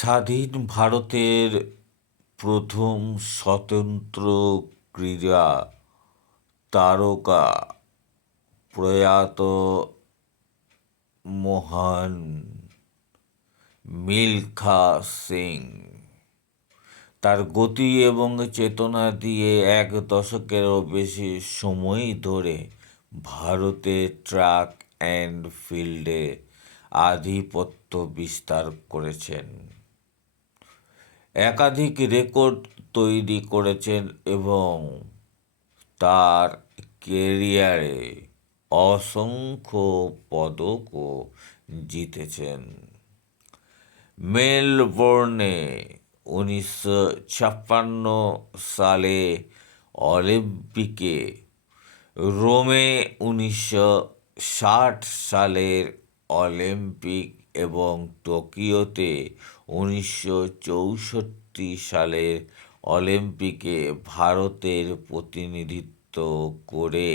স্বাধীন ভারতের প্রথম স্বতন্ত্র ক্রীড়া তারকা প্রয়াত মহান মিলখা সিং তার গতি এবং চেতনা দিয়ে এক দশকেরও বেশি সময় ধরে ভারতের ট্র্যাক অ্যান্ড ফিল্ডে আধিপত্য বিস্তার করেছেন। একাধিক রেকর্ড তৈরি করেছেন এবং তার কেরিয়ারে অসংখ্য পদকও জিতেছেন। মেলবোর্নে 1956 সালে অলিম্পিকে, রোমে 1960 সালের অলিম্পিক এবং টোকিওতে 1964 সালের অলিম্পিকে ভারতের প্রতিনিধিত্ব করে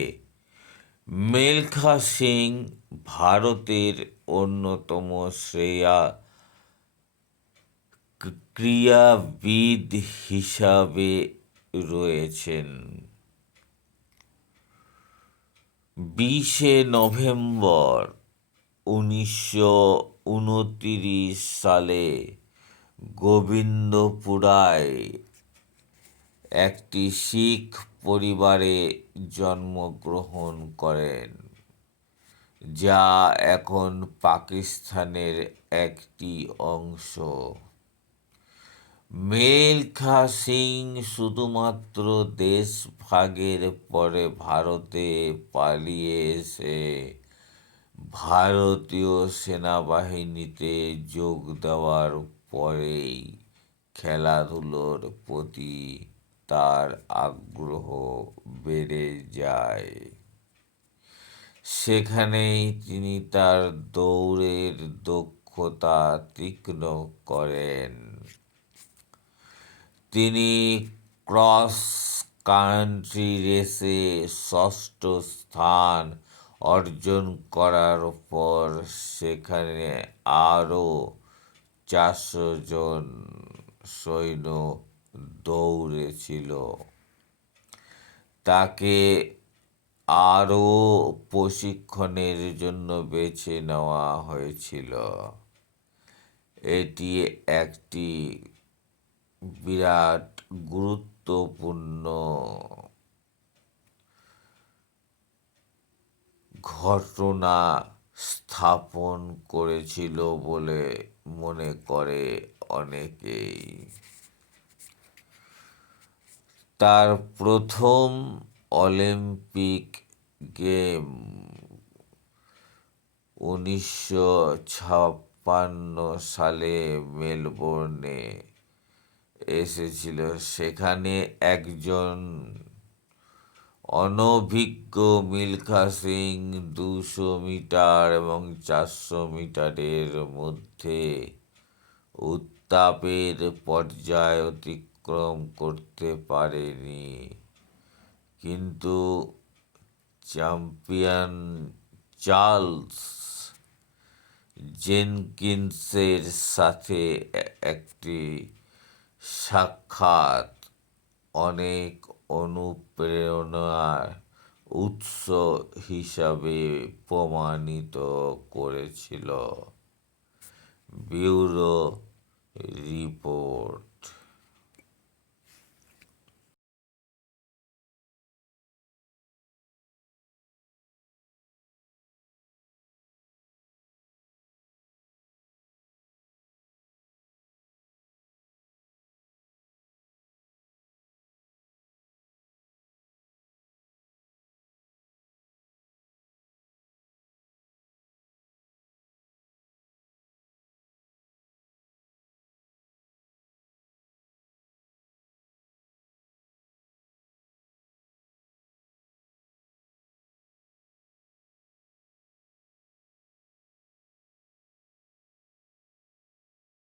মিলখা সিং ভারতের অন্যতম শ্রেয়া ক্রীড়াবিদ হিসাবে রয়েছেন। 20 নভেম্বর 1929 সালে গোবিন্দপুরায় একটি শিখ পরিবারে জন্মগ্রহণ করেন, যা এখন পাকিস্তানের একটি অংশ। মিলখা সিং শুধুমাত্র দেশভাগের পরে ভারতে পালিয়ে এসে ভারতীয় সেনাবাহিনীতে যোগ দেওয়ার পরেই খেলাধুলোর প্রতি তার আগ্রহ বেড়ে যায়। সেখানেই তিনি তার দৌড়ের দক্ষতা তীক্ষ্ণ করেন। তিনি ক্রস কান্ট্রি রেসে ষষ্ঠ স্থান অর্জন করার পর সেখানে আরও 400 জন সৈন্য দৌড়েছিল। তাকে আরও প্রশিক্ষণের জন্য বেছে নেওয়া হয়েছিল। এটি একটি বিরাট গুরুত্বপূর্ণ ঘটনা স্থাপন করেছিল বলে মনে করে অনেকেই। তার প্রথম অলিম্পিক গেম 1956 সালে মেলবোর্নে এসেছিল। সেখানে একজন অনভিজ্ঞ মিলখা সিং 200 মিটার এবং 400 মিটারের মধ্যে উত্তাপের পর্যায় অতিক্রম করতে পারেনি, কিন্তু চ্যাম্পিয়ন চার্লস জেনকিন্সের সাথে একটি সাক্ষাৎ অনেক অনুপ্রেরণার উৎস হিসাবে প্রমাণিত করেছিল। Bureau report.